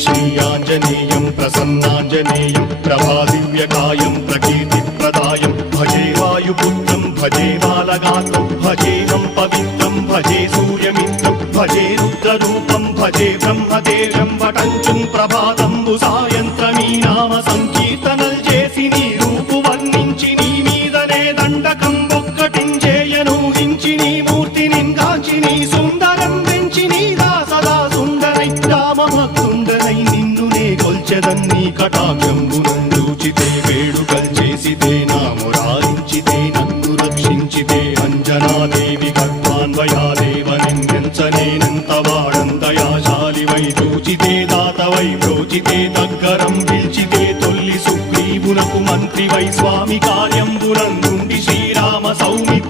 श्रीयाञ्जनेयं प्रसन्नाञ्जनेयं प्रभादिव्यकायं प्रकीर्तिप्रदायं भजे वायुपुत्रं भजे बालगात्रं भजेहं पवित्रं भजे सूर्यमित्रं भजे रुद्ररूपं भजे ब्रह्मदेवं वटञ्चुं प्रभाతంబు సాయంత్రమీ నామ సంకీర్తనల్ చేసి నీ రూపు వర్ణించి నీ మీదనే దండకం ఒక్కటించేయను హించి నీ మూర్తిని గాంచి నీ సుందరం పెంచి నీ దాసదా సుందరై రామభక్తుండనై నిన్నునే కొల్చెదన్ని కటాక్షంబునందూచితే వేడుకల్ చేసితే నా మురారించితే నన్ను రక్షించితే అంజనాదేవి గర్భాన్వయాదేవనెంచనేనంత వాడంతయాశాలివై చూచితే దాతవై ప్రోచితే దగ్గరం పిల్చితే తొల్లి సుగ్రీవునకు మంత్రివై స్వామి కార్యంబునందుండి శ్రీరామ సౌమిత్ర